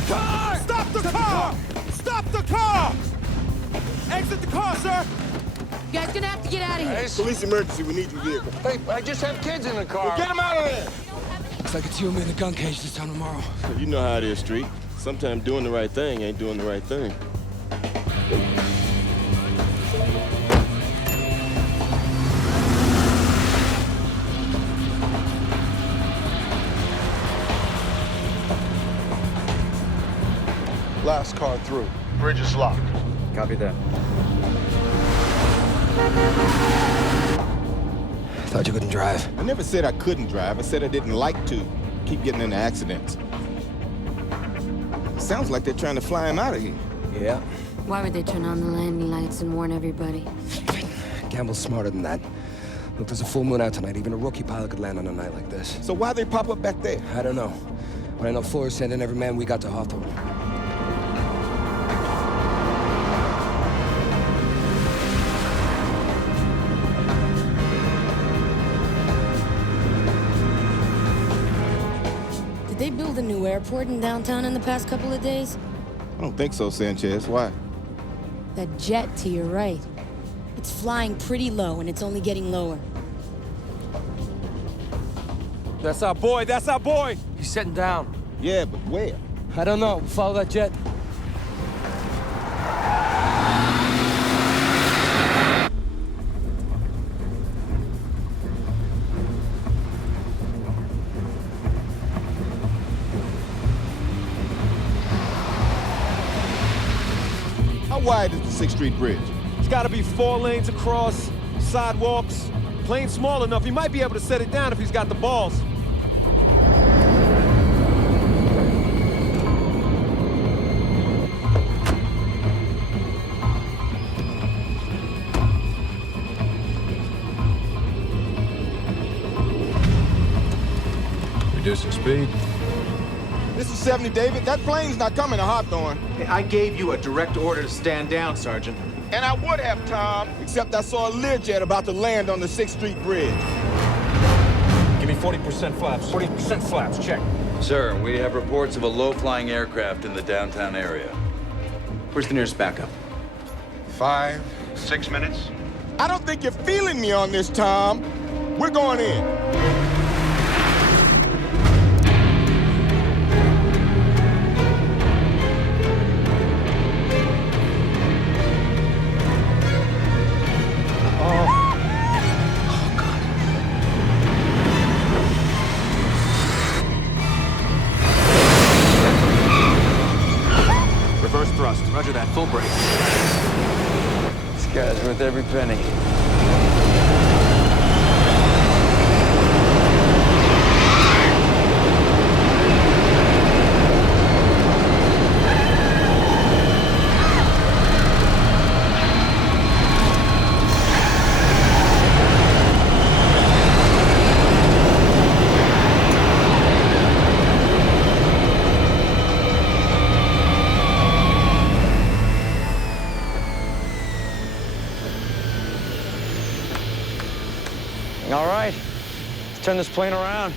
the car! Stop the car! Stop the car! Exit the car, sir! You guys gonna have to get out of here. Police emergency, we need your vehicle. Hey, I just have kids in the car. Get them out of there! Looks like it's you and me in the gun cage this time tomorrow. You know how it is, Street. Sometimes doing the right thing ain't doing the right thing. Last car through. Bridge is locked. Copy that. Thought you couldn't drive. I never said I couldn't drive. I said I didn't like to. Keep getting into accidents. Sounds like they're trying to fly him out of here. Yeah. Why would they turn on the landing lights and warn everybody? Gamble's smarter than that. Look, there's a full moon out tonight. Even a rookie pilot could land on a night like this. So why they pop up back there? I don't know. But I know Fuller's sending every man we got to Hawthorne. Did they build a new airport in downtown in the past couple of days? I don't think so, Sanchez. Why? That jet to your right. It's flying pretty low, and it's only getting lower. That's our boy! That's our boy! He's setting down. Yeah, but where? I don't know. Follow that jet. How wide is the 6th Street Bridge? It's got to be 4 lanes across, sidewalks. Plane small enough, he might be able to set it down if he's got the balls. Reducing speed. This is 70, David. That plane's not coming to Hawthorne. Hey, I gave you a direct order to stand down, Sergeant. And I would have, Tom, except I saw a Learjet about to land on the 6th Street Bridge. Give me 40% flaps. 40% flaps, check. Sir, we have reports of a low-flying aircraft in the downtown area. Where's the nearest backup? 5, 6 minutes. I don't think you're feeling me on this, Tom. We're going in. Reverse thrust. Roger that. Full brake. This guy's worth every penny. All right, let's turn this plane around.